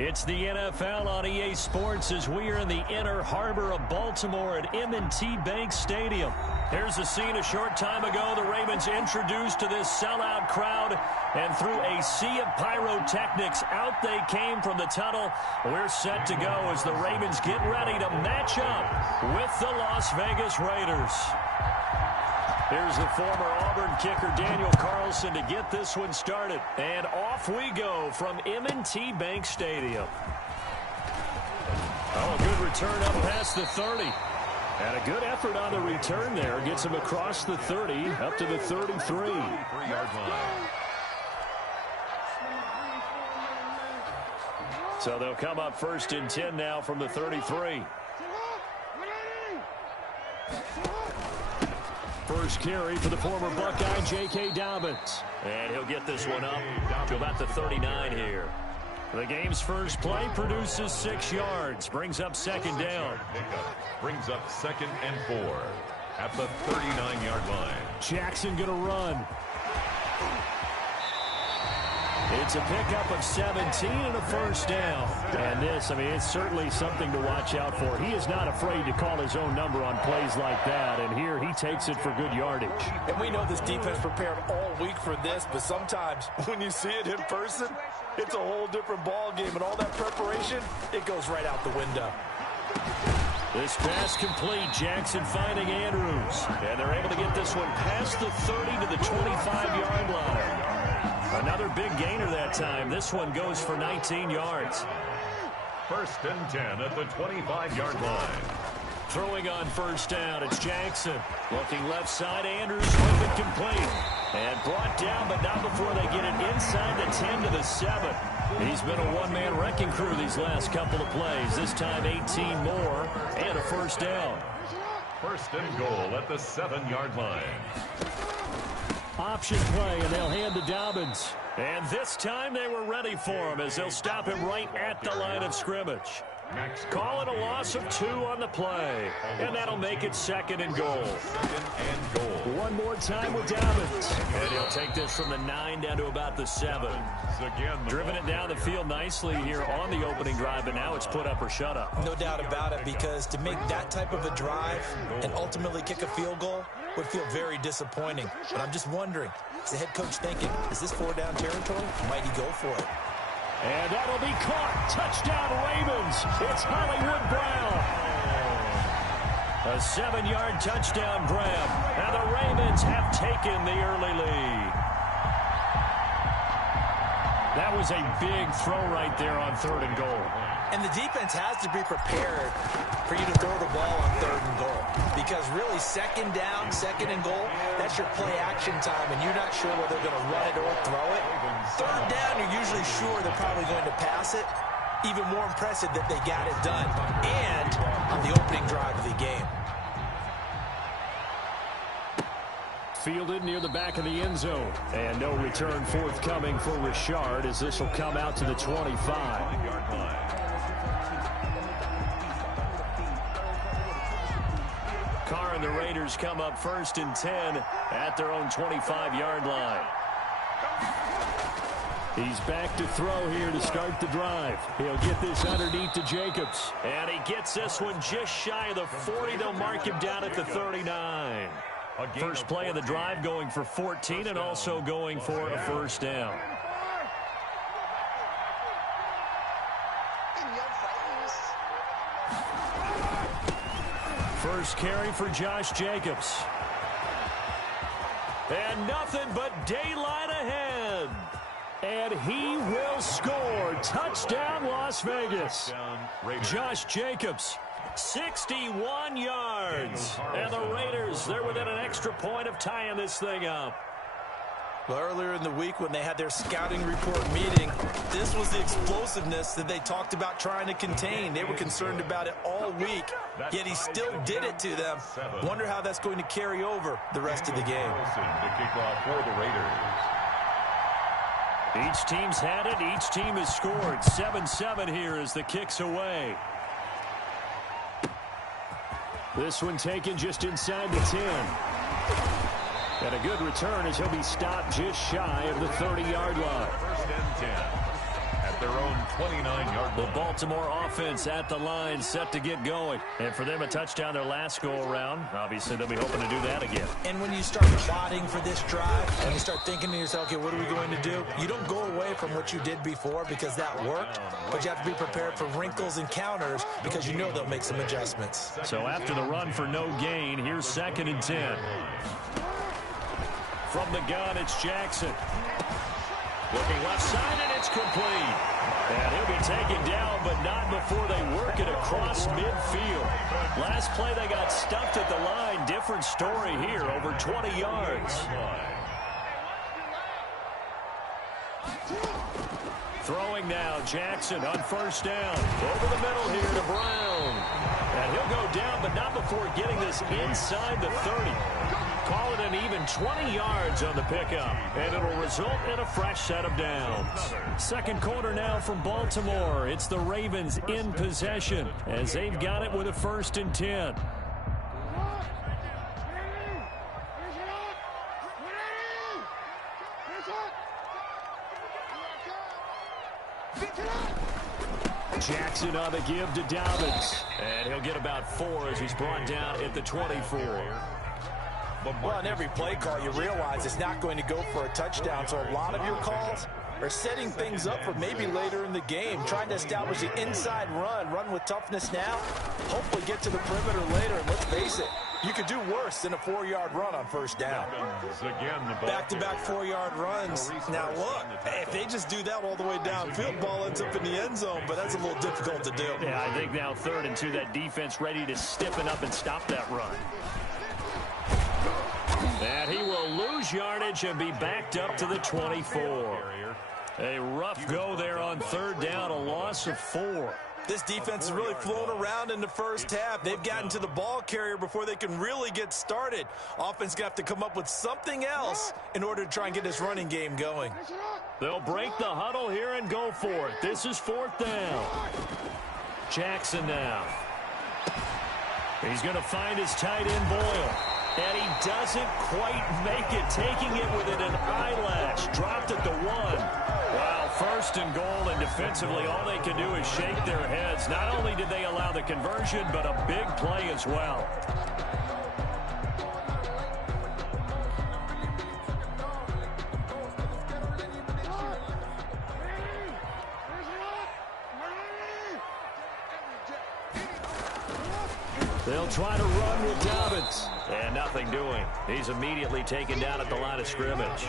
It's the NFL on EA Sports as we are in the inner harbor of Baltimore at M&T Bank Stadium. Here's a scene a short time ago. The Ravens introduced to this sellout crowd, and through a sea of pyrotechnics, out they came from the tunnel. We're set to go as the Ravens get ready to match up with the Las Vegas Raiders. Here's the former Auburn kicker Daniel Carlson to get this one started. And off we go from M&T Bank Stadium. Oh, a good return up past the 30. And a good effort on the return there. Gets him across the 30 up to the 33. 3-yard line. So they'll come up first and 10 now from the 33. First carry for the former Buckeye, J.K. Dobbins. And he'll get this one up to about the 39 here. The game's first play produces 6 yards. Brings up second down. Brings up 2nd and 4 at the 39-yard line. Jackson going to run. It's a pickup of 17 and a first down. And this, it's certainly something to watch out for. He is not afraid to call his own number on plays like that. And here he takes it for good yardage. And we know this defense prepared all week for this, but sometimes when you see it in person, it's a whole different ball game. And all that preparation, it goes right out the window. This pass complete. Jackson finding Andrews. And they're able to get this one past the 30 to the 25-yard line. Another big gainer that time. This one goes for 19 yards. 1st and 10 at the 25-yard line. Throwing on first down, it's Jackson. Looking left side, Andrews with it complete. And brought down, but not before they get it inside the 10 to the 7. He's been a one-man wrecking crew these last couple of plays. This time 18 more and a first down. 1st and goal at the 7-yard line. Option play, and they'll hand to Dobbins. And this time they were ready for him as they'll stop him right at the line of scrimmage. Call it a loss of 2 on the play. And that'll make it 2nd and goal. 2nd and goal. One more time with Dobbins. And he'll take this from the 9 down to about the 7. Driven it down the field nicely here on the opening drive, but now it's put up or shut up. No doubt about it, because to make that type of a drive and ultimately kick a field goal would feel very disappointing. But I'm just wondering, is the head coach thinking, is this 4-down territory? Might he go for it? And that'll be caught. Touchdown, Ravens. It's Hollywood Brown. A 7-yard touchdown grab. And the Ravens have taken the early lead. That was a big throw right there on 3rd and goal. And the defense has to be prepared for you to throw the ball on 3rd and goal. Because really, 2nd down, 2nd and goal, that's your play action time, and you're not sure whether they're going to run it or throw it. 3rd down, you're usually sure they're probably going to pass it. Even more impressive that they got it done. And on the opening drive of the game. Fielded near the back of the end zone. And no return forthcoming for Richard as this will come out to the 25. Carr and the Raiders come up 1st and 10 at their own 25-yard line. He's back to throw here to start the drive. He'll get this underneath to Jacobs. And he gets this one just shy of the 40. They'll mark him down at the 39. First play of the drive going for 14 and also going for a first down. First carry for Josh Jacobs. And nothing but daylight ahead. And he will score. Touchdown, Las Vegas. Josh Jacobs, 61 yards. And the Raiders, they're within an extra point of tying this thing up. Well, earlier in the week when they had their scouting report meeting, this was the explosiveness that they talked about trying to contain. They were concerned about it all week, yet he still did it to them. Wonder how that's going to carry over the rest of the game. The kickoff for the Raiders. Each team's had it. Each team has scored. 7-7 here as the kick's away. This one taken just inside the 10. And a good return as he'll be stopped just shy of the 30-yard line. 1st and 10 at at their own 29-yard The line. Baltimore offense at the line, set to get going. And for them, a touchdown their last go-around. Obviously, they'll be hoping to do that again. And when you start plotting for this drive and you start thinking to yourself, okay, what are we going to do? You don't go away from what you did before because that worked, but you have to be prepared for wrinkles and counters because you know they'll make some adjustments. So after the run for no gain, here's 2nd and 10. From the gun, it's Jackson. Looking left side, and it's complete. And he'll be taken down, but not before they work it across midfield. Last play, they got stuffed at the line. Different story here, over 20 yards. Throwing now, Jackson on 1st down. Over the middle here to Brown. And he'll go down, but not before getting this inside the 30. Call it an even 20 yards on the pickup, and it'll result in a fresh set of downs. 2nd quarter now from Baltimore. It's the Ravens in possession as they've got it with a 1st and 10. Jackson on the give to Dobbins, and he'll get about 4 as he's brought down at the 24. Well, on every play call, you realize it's not going to go for a touchdown, so a lot of your calls are setting things up for maybe later in the game, trying to establish the inside run with toughness now, hopefully get to the perimeter later, and let's face it, you could do worse than a 4-yard run on 1st down. Back-to-back 4-yard runs. Now, look, if they just do that all the way downfield, ball ends up in the end zone, but that's a little difficult to do. Yeah, I think now 3rd and 2, that defense ready to stiffen up and stop that run. And he will lose yardage and be backed up to the 24. A rough go there on 3rd down, a loss of 4. This defense has really flown around in the first half. They've gotten to the ball carrier before they can really get started. Offense going to have to come up with something else in order to try and get this running game going. They'll break the huddle here and go for it. This is 4th down. Jackson now. He's going to find his tight end, Boyle. And he doesn't quite make it, taking it within an eyelash. Dropped at the 1. Wow, 1st and goal, and defensively, all they can do is shake their heads. Not only did they allow the conversion, but a big play as well. They'll try to run with Dobbins. And nothing doing. He's immediately taken down at the line of scrimmage.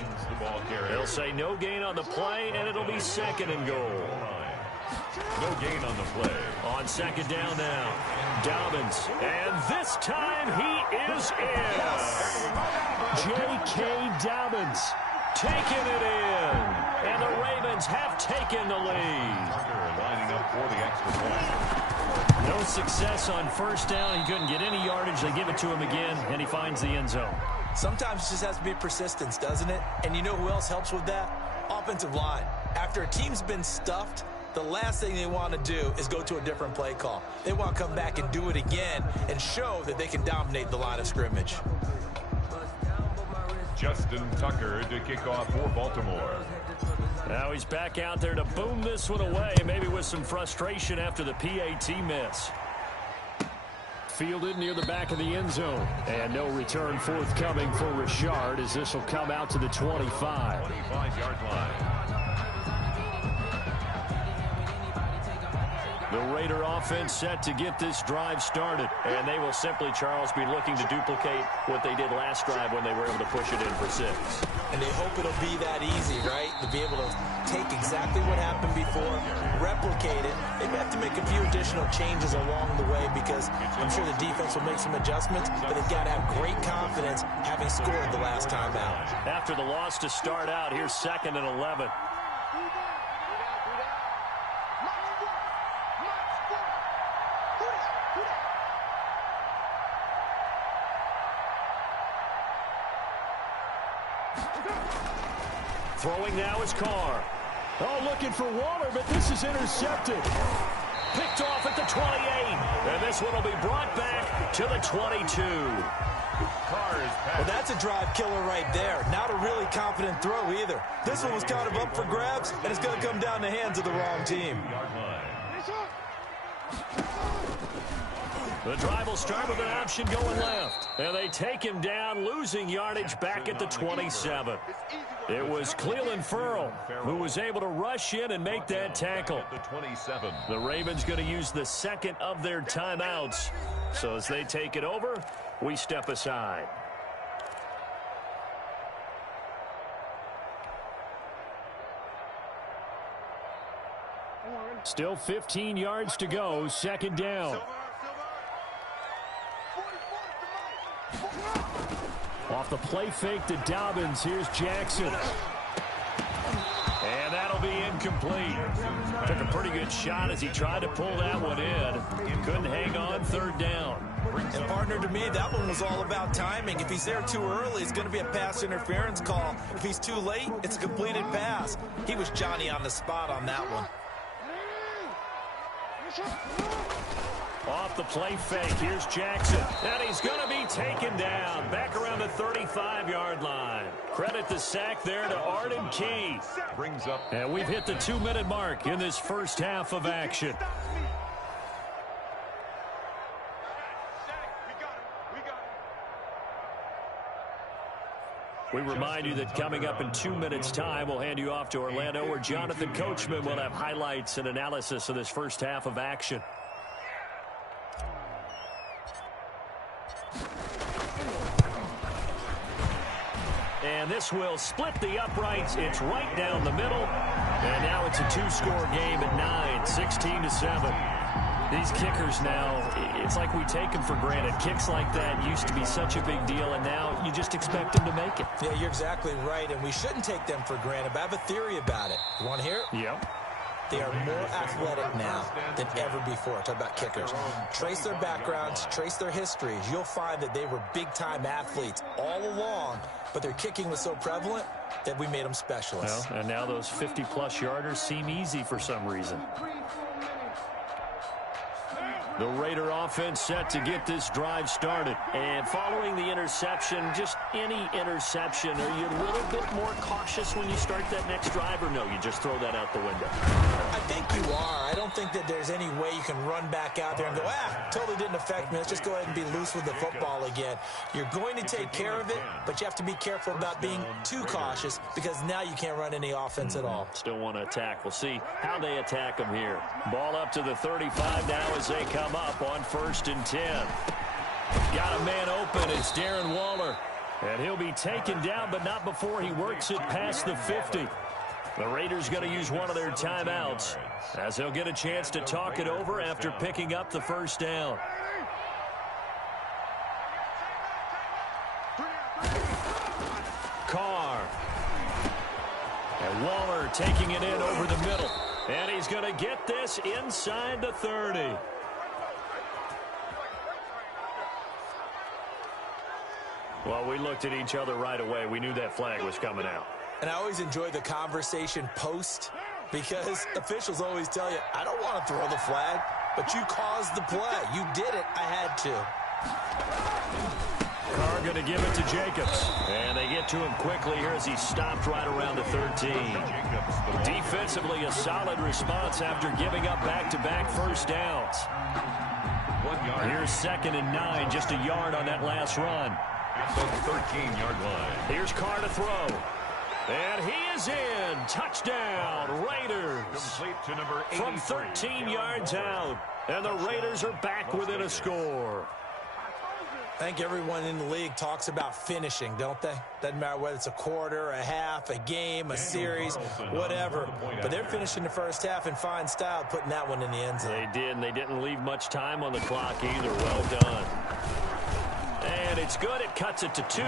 They'll say no gain on the play, and it'll be 2nd and goal. No gain on the play. On 2nd down now, Dobbins. And this time he is in. J.K. Dobbins taking it in. And the Ravens have taken the lead. Lining up for the extra point. No success on 1st down. He couldn't get any yardage. They give it to him again, and he finds the end zone. Sometimes it just has to be persistence, doesn't it? And you know who else helps with that? Offensive line. After a team's been stuffed, the last thing they want to do is go to a different play call. They want to come back and do it again and show that they can dominate the line of scrimmage. Justin Tucker to kick off for Baltimore. Now he's back out there to boom this one away, maybe with some frustration after the PAT miss. Fielded near the back of the end zone. And no return forthcoming for Richard as this will come out to the 25. 25-yard line. The Raider offense set to get this drive started. And they will simply, Charles, be looking to duplicate what they did last drive when they were able to push it in for 6. And they hope it'll be that easy, right? To be able to take exactly what happened before, replicate it. They may have to make a few additional changes along the way because I'm sure the defense will make some adjustments, but they've got to have great confidence having scored the last time out. After the loss to start out, here's 2nd and 11. Throwing now is Carr. Oh, looking for Waller, but this is intercepted. Picked off at the 28. And this one will be brought back to the 22. Carr Well, that's a drive killer right there. Not a really confident throw either. This one was kind of up for grabs, and it's going to come down the hands of the wrong team. The drive will start with an option going left. And they take him down, losing yardage back at the 27. It was Cleveland Ferrell who was able to rush in and make that tackle. The Ravens going to use the second of their timeouts. So as they take it over, we step aside. Still 15 yards to go, second down. Off the play fake to Dobbins, here's Jackson. And that'll be incomplete. Took a pretty good shot as he tried to pull that one in. Couldn't hang on, third down. And partner, to me, that one was all about timing. If he's there too early, it's going to be a pass interference call. If he's too late, it's a completed pass. He was Johnny on the spot on that one. Off the play fake, here's Jackson. And he's going to be taken down back around the 35-yard line. Credit the sack there to Arden Key. Brings up. And we've hit the 2-minute mark in this first half of action. We remind you that coming up in 2 minutes' time, we'll hand you off to Orlando, where Jonathan Coachman will have highlights and analysis of this first half of action. And this will split the uprights. It's right down the middle. And now it's a two-score game at 9, 16-7. These kickers now, it's like we take them for granted. Kicks like that used to be such a big deal, and now you just expect them to make it. Yeah, you're exactly right, and we shouldn't take them for granted, but I have a theory about it. You want to hear it? Yep. They are more athletic now than ever before. Talk about kickers. Trace their backgrounds, trace their histories. You'll find that they were big-time athletes all along, but their kicking was so prevalent that we made them specialists. Well, and now those 50-plus yarders seem easy for some reason. The Raider offense set to get this drive started. And following the interception, just any interception, are you a little bit more cautious when you start that next drive, or no, you just throw that out the window? I think you are. I don't think that there's any way you can run back out there and go, totally didn't affect me. Let's just go ahead and be loose with the football again. You're going to take care of it, but you have to be careful about being too cautious, because now you can't run any offense at all. Still want to attack. We'll see how they attack them here. Ball up to the 35 now as they come up on 1st and 10. Got a man open. It's Darren Waller. And he'll be taken down, but not before he works it past the 50. The Raiders going to use one of their timeouts, as they'll get a chance to talk it over after picking up the first down. Carr. And Waller taking it in over the middle. And he's going to get this inside the 30. Well, we looked at each other right away. We knew that flag was coming out. And I always enjoy the conversation post, because officials always tell you, I don't want to throw the flag, but you caused the play. You did it. I had to. Carr going to give it to Jacobs. And they get to him quickly here as he stopped right around the 13. Defensively, a solid response after giving up back-to-back first downs. Here's 2nd and 9, just a yard on that last run. At the 13-yard line. Here's Carr to throw. And he is in. Touchdown, Raiders. Complete to number 83. From 13 yards out. And the Raiders are back within a score. I think everyone in the league talks about finishing, don't they? Doesn't matter whether it's a quarter, a half, a game, a series, whatever. But they're finishing the first half in fine style, putting that one in the end zone. They did, and they didn't leave much time on the clock either. Well done. And it's good. It cuts it to 2.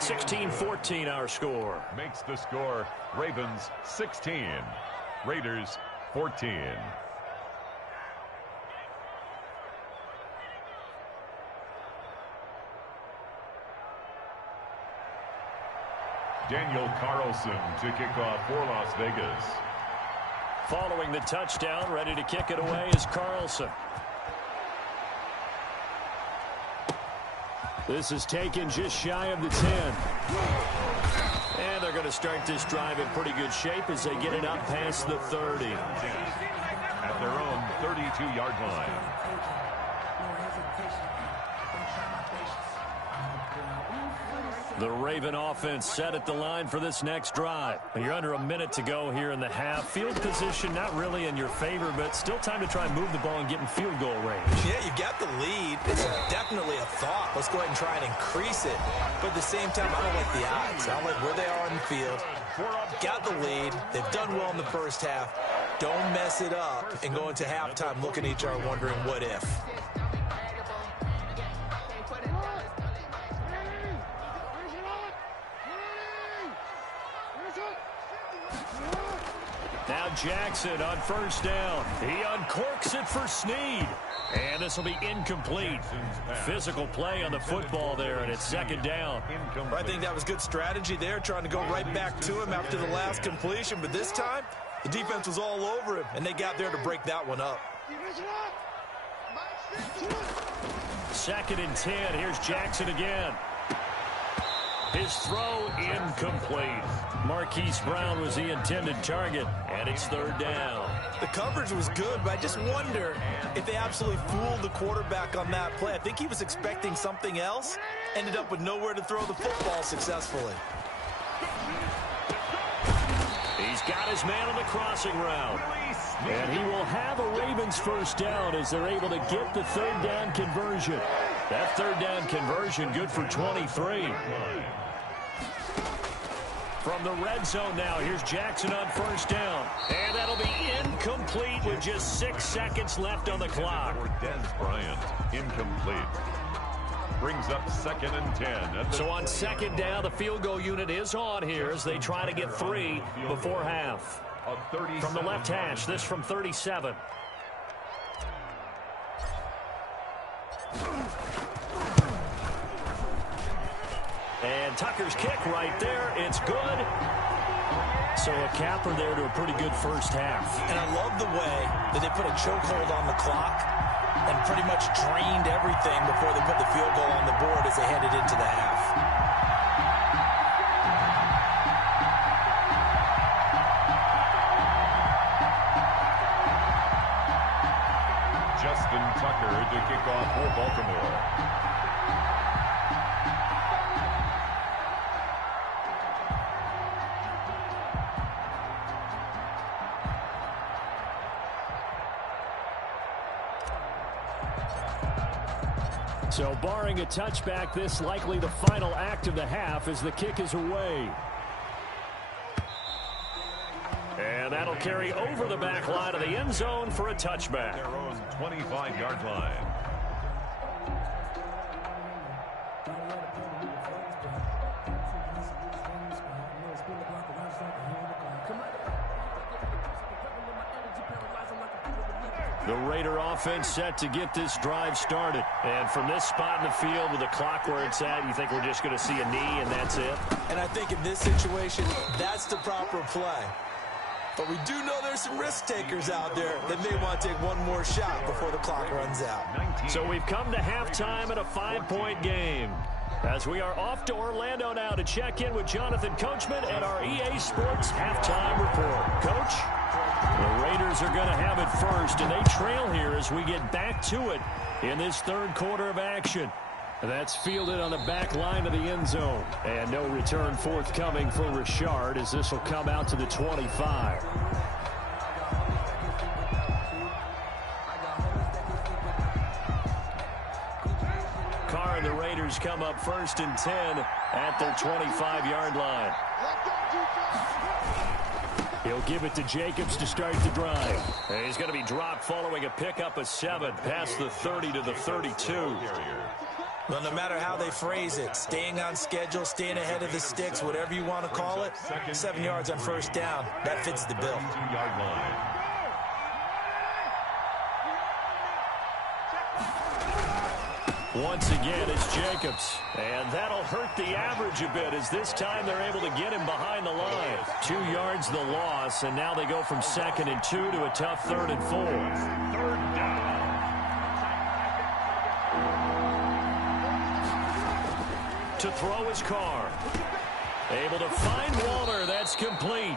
16-14 our score. Makes the score Ravens 16. Raiders 14. Daniel Carlson to kick off for Las Vegas. Following the touchdown, ready to kick it away is Carlson. This is taken just shy of the 10. And they're going to start this drive in pretty good shape as they get it up past the 30. At their own 32-yard line. The Raven offense set at the line for this next drive. You're under a minute to go here in the half. Field position not really in your favor, but still time to try and move the ball and get in field goal range. Yeah, you've got the lead. It's definitely a thought. Let's go ahead and try and increase it. But at the same time, I don't like the odds. I don't like where they are on the field. Got the lead. They've done well in the first half. Don't mess it up and go into halftime looking at each other wondering what if. Now Jackson on first down. He uncorks it for Snead. And this will be incomplete. Physical play on the football there, and it's second down. I think that was good strategy there, trying to go right back to him after the last completion. But this time, the defense was all over him, and they got there to break that one up. Second and 10. Here's Jackson again. His throw incomplete. Marquise Brown was the intended target, and it's third down. The coverage was good, but I just wonder if they absolutely fooled the quarterback on that play. I think he was expecting something else, ended up with nowhere to throw the football successfully. He's got his man on the crossing route. And he will have a Ravens first down as they're able to get the third down conversion. That third down conversion good for 23. From the red zone now, here's Jackson on first down. And that'll be incomplete with just 6 seconds left on the clock. For Des Bryant, incomplete. Brings up second and 10. So on second down, the field goal unit is on here as they try to get 3 before half. From the left hash, this from 37. And Tucker's kick right there. It's good. So a capper there to a pretty good first half. And I love the way that they put a chokehold on the clock and pretty much drained everything before they put the field goal on the board as they headed into the half. Justin Tucker to kick off for Baltimore. So barring a touchback, this likely the final act of the half as the kick is away. And that'll carry over the back line of the end zone for a touchback. Their own 25-yard line. The Raider offense set to get this drive started. And from this spot in the field with the clock where it's at, you think we're just going to see a knee and that's it? And I think in this situation, that's the proper play. But we do know there's some risk takers out there that may want to take one more shot before the clock runs out. So we've come to halftime in a 5-point game. As we are off to Orlando now to check in with Jonathan Coachman at our EA Sports Halftime Report. Coach? The Raiders are going to have it first, and they trail here as we get back to it in this third quarter of action. And that's fielded on the back line of the end zone. And no return forthcoming for Richard as this will come out to the 25. Carr and the Raiders come up first and 10 at their 25-yard line. He'll give it to Jacobs to start the drive. And he's going to be dropped following a pickup of 7 past the 30 to the 32. Well, no matter how they phrase it, staying on schedule, staying ahead of the sticks, whatever you want to call it, 7 yards on first down, that fits the bill. 2-yard line. Once again, it's Jacobs. And that'll hurt the average a bit as this time they're able to get him behind the line. 2 yards the loss, and now they go from 2nd and 2 to a tough 3rd and 4. Third down. to throw his car. Able to find Waller. That's complete.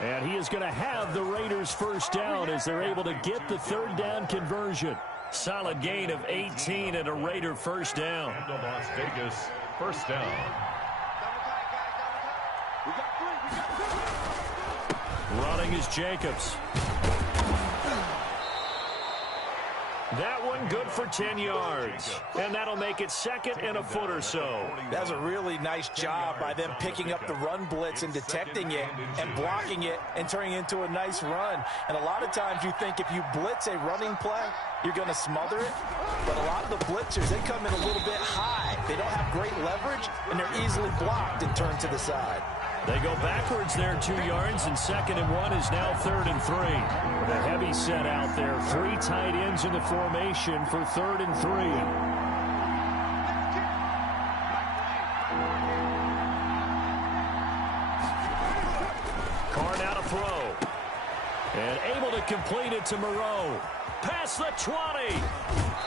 And he is going to have the Raiders first down as they're able to get the third down conversion. Solid gain of 18 and a Raider first down. And the Las Vegas first down. Running is Jacobs. That one good for 10 yards. And that'll make it second and a foot or so. That's a really nice job by them picking up the run blitz and detecting it and blocking it and turning it into a nice run. And a lot of times you think if you blitz a running play, you're going to smother it. But a lot of the blitzers, they come in a little bit high. They don't have great leverage, and they're easily blocked and turned to the side. They go backwards there 2 yards, and 2nd and 1 is now 3rd and 3. The heavy set out there. 3 tight ends in the formation for 3rd and 3. Carr now to throw. And able to complete it to Moreau. Past the 20.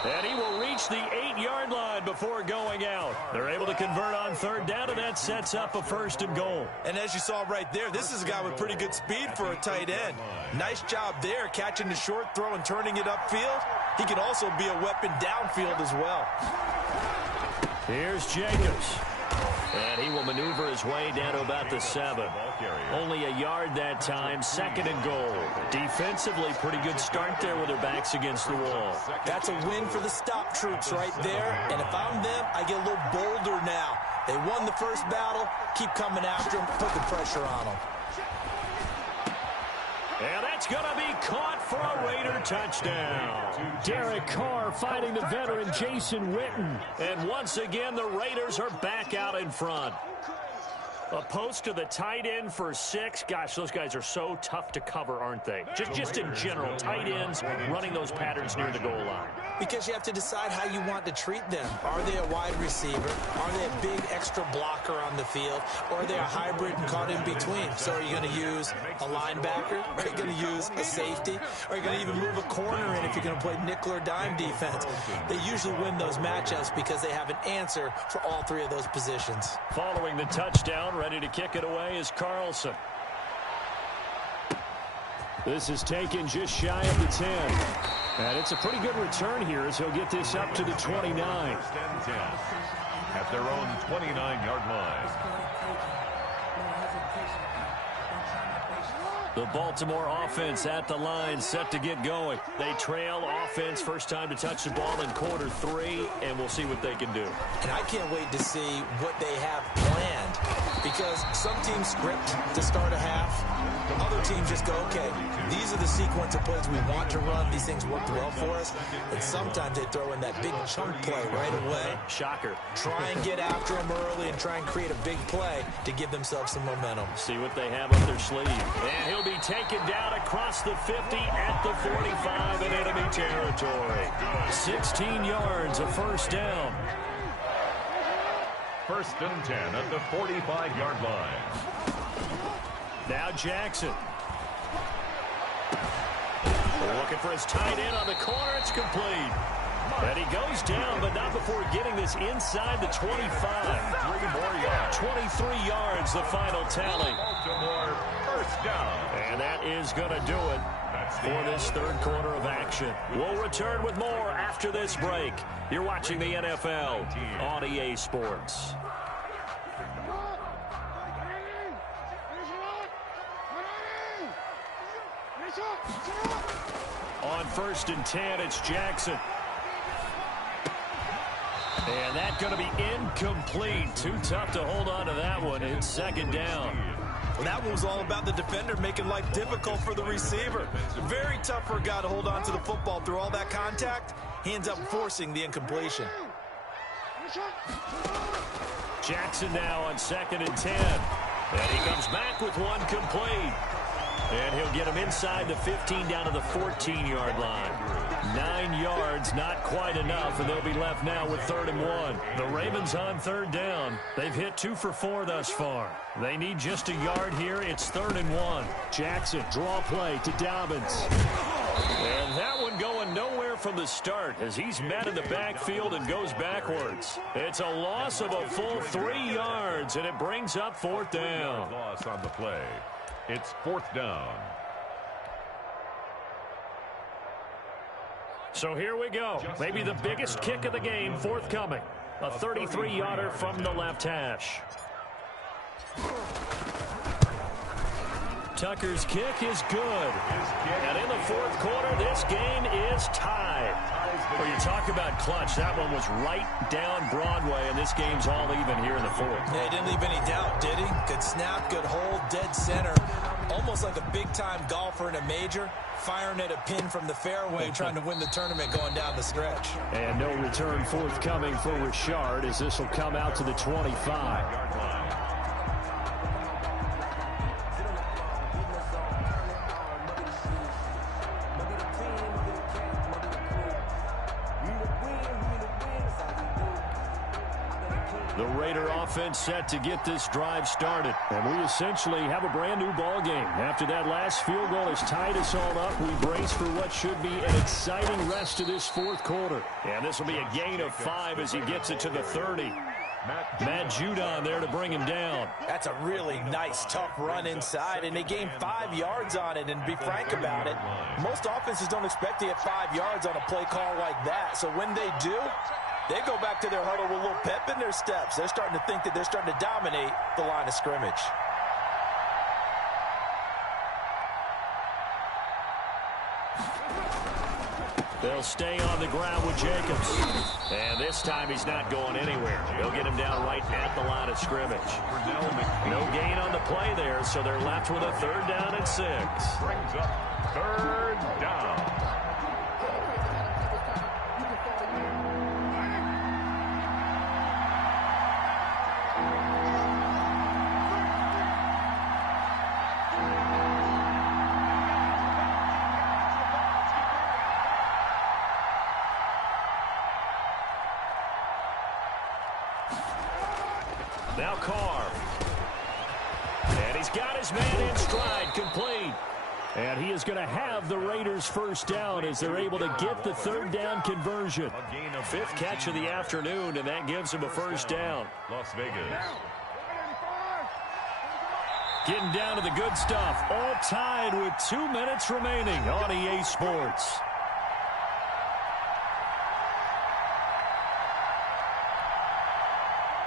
And he will reach the 8-yard line before going out. They're able to convert on 3rd down, and that sets up a 1st and goal. And as you saw right there, this is a guy with pretty good speed for a tight end. Nice job there, catching the short throw and turning it upfield. He can also be a weapon downfield as well. Here's Jacobs. And he will maneuver his way down to about the 7. Only a yard that time, 2nd and goal. Defensively, pretty good start there with their backs against the wall. That's a win for the stop troops right there. And if I'm them, I get a little bolder now. They won the first battle. Keep coming after them. Put the pressure on them. And that's going to be caught for a Raider touchdown. Derek Carr fighting the veteran Jason Witten. And once again, the Raiders are back out in front. A post to the tight end for 6. Gosh, those guys are so tough to cover, aren't they? Just in general, tight ends running those patterns near the goal line. Because you have to decide how you want to treat them. Are they a wide receiver? Are they a big extra blocker on the field? Or are they a hybrid and caught in between? So are you going to use a linebacker? Are you going to use a safety? Are you going to even move a corner in if you're going to play nickel or dime defense? They usually win those matchups because they have an answer for all 3 of those positions. Following the touchdown, ready to kick it away is Carlson. This is taken just shy of the 10. And it's a pretty good return here as he'll get this up to the 29. At their own 29-yard line. The Baltimore offense at the line, set to get going. They trail offense, first time to touch the ball in quarter 3, and we'll see what they can do. And I can't wait to see what they have planned, because some teams script to start a half. Other teams just go, okay, these are the sequence of plays we want to run. These things worked well for us. And sometimes they throw in that big chunk play right away. Shocker. Try and get after them early and try and create a big play to give themselves some momentum. See what they have up their sleeve. And he'll be taken down across the 50 at the 45 in enemy territory. 16 yards, a first down. 1st and 10 at the 45-yard line. Now Jackson. Looking for his tight end on the corner. It's complete. And he goes down, but not before getting this inside the 25. 3 more yards. 23 yards, the final tally. Baltimore first down. And that is going to do it for this 3rd quarter of action. We'll return with more after this break. You're watching the NFL on EA Sports. On 1st and 10, it's Jackson. And that's going to be incomplete. Too tough to hold on to that one. It's 2nd down. That one was all about the defender making life difficult for the receiver. Very tough for a guy to hold on to the football through all that contact. He ends up forcing the incompletion. Jackson now on 2nd and 10. And he comes back with one complete. And he'll get him inside the 15 down to the 14-yard line. 9 yards, not quite enough, and they'll be left now with 3rd and 1. The Ravens on 3rd down. They've hit 2 for 4 thus far. They need just a yard here. It's 3rd and 1. Jackson, draw play to Dobbins. And that one going nowhere from the start as he's met in the backfield and goes backwards. It's a loss of a full 3 yards, and it brings up 4th down. Loss on the play. It's 4th down. So here we go. Maybe the biggest kick of the game forthcoming. A 33-yarder from the left hash. Tucker's kick is good. And in the 4th quarter, this game is tied. Well, you talk about clutch. That one was right down Broadway, and this game's all even here in the 4th. Yeah, he didn't leave any doubt, did he? Good snap, good hold, dead center. Almost like a big-time golfer in a major, firing at a pin from the fairway, trying to win the tournament going down the stretch. And no return forthcoming for Richard as this will come out to the 25. The Raider offense set to get this drive started. And we essentially have a brand new ball game. After that last field goal has tied us all up, we brace for what should be an exciting rest of this 4th quarter. And this will be a gain of 5 as he gets it to the 30. Matt Judon there to bring him down. That's a really nice, tough run inside, and they gained 5 yards on it. And to be frank about it, most offenses don't expect to get 5 yards on a play call like that. So when they do, they go back to their huddle with a little pep in their steps. They're starting to think that they're starting to dominate the line of scrimmage. They'll stay on the ground with Jacobs. And this time he's not going anywhere. They'll get him down right at the line of scrimmage. No gain on the play there, so they're left with a 3rd down and 6. Brings up 3rd down. Now Carr. And he's got his man in stride, complete. And he is going to have the Raiders' 1st down as they're able to get the 3rd down conversion. 5th catch of the afternoon, and that gives him a 1st down. Las Vegas. Getting down to the good stuff. All tied with 2 minutes remaining on EA Sports.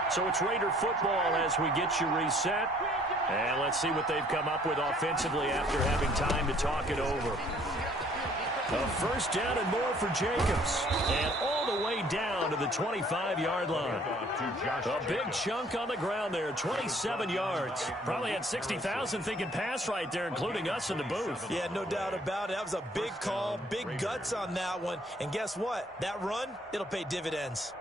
So it's Raider football as we get you reset. And let's see what they've come up with offensively after having time to talk it over. A 1st down and more for Jacobs. And all the way down to the 25-yard line. A big chunk on the ground there, 27 yards. Probably had 60,000 thinking pass right there, including us in the booth. Yeah, no doubt about it. That was a big call, big guts on that one. And guess what? That run, it'll pay dividends.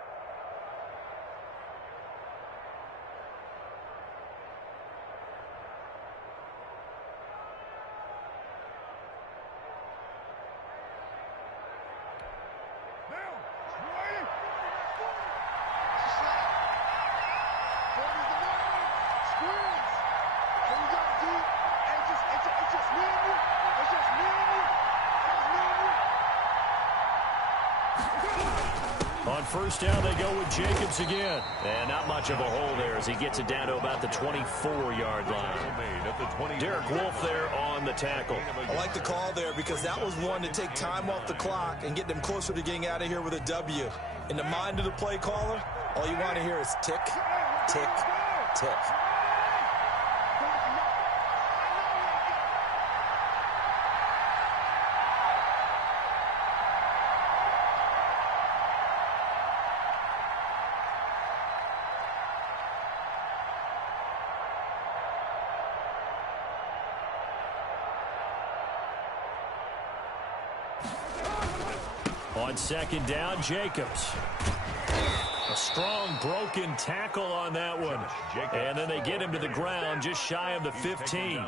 On 1st down, they go with Jacobs again. And not much of a hole there as he gets it down to about the 24-yard line. Derek Wolfe there on the tackle. I like the call there because that was one to take time off the clock and get them closer to getting out of here with a W. In the mind of the play caller, all you want to hear is tick, tick, tick. On 2nd down, Jacobs. A strong broken tackle on that one. And then they get him to the ground just shy of the 15.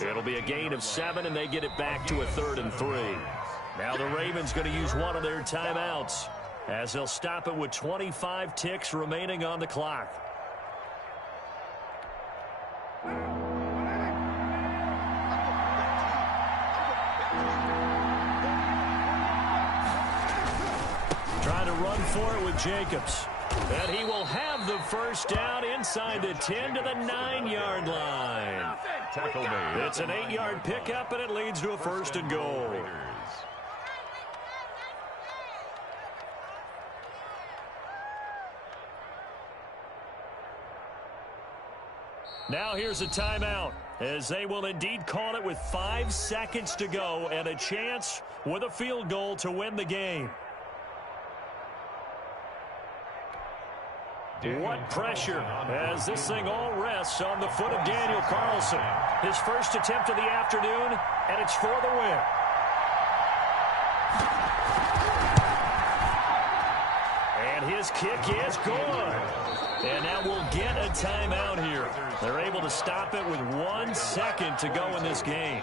It'll be a gain of 7, and they get it back to a 3rd and 3. Now the Ravens going to use one of their timeouts as they'll stop it with 25 ticks remaining on the clock. for it with Jacobs. And he will have the first down inside the 10 to the 9-yard line. Tackle made. It's an 8-yard pickup, and it leads to a first and goal. Now here's a timeout, as they will indeed call it with 5 seconds to go and a chance with a field goal to win the game. What pressure as this thing all rests on the foot of Daniel Carlson. His first attempt of the afternoon, and it's for the win. And his kick is good. And now we'll get a timeout here. They're able to stop it with 1 second to go in this game.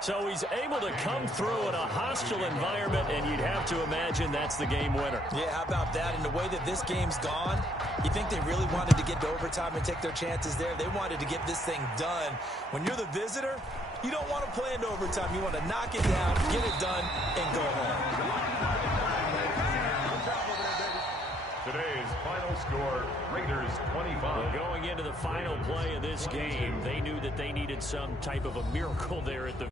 So he's able to come through in a hostile environment, and you'd have to imagine that's the game winner. Yeah, how about that? And the way that this game's gone, you think they really wanted to get to overtime and take their chances there. They wanted to get this thing done. When you're the visitor, you don't want to play into overtime. You want to knock it down, get it done, and go home. Today's final score, Raiders 25. Well, going into the final play of this game, they knew that they needed some type of a miracle there at the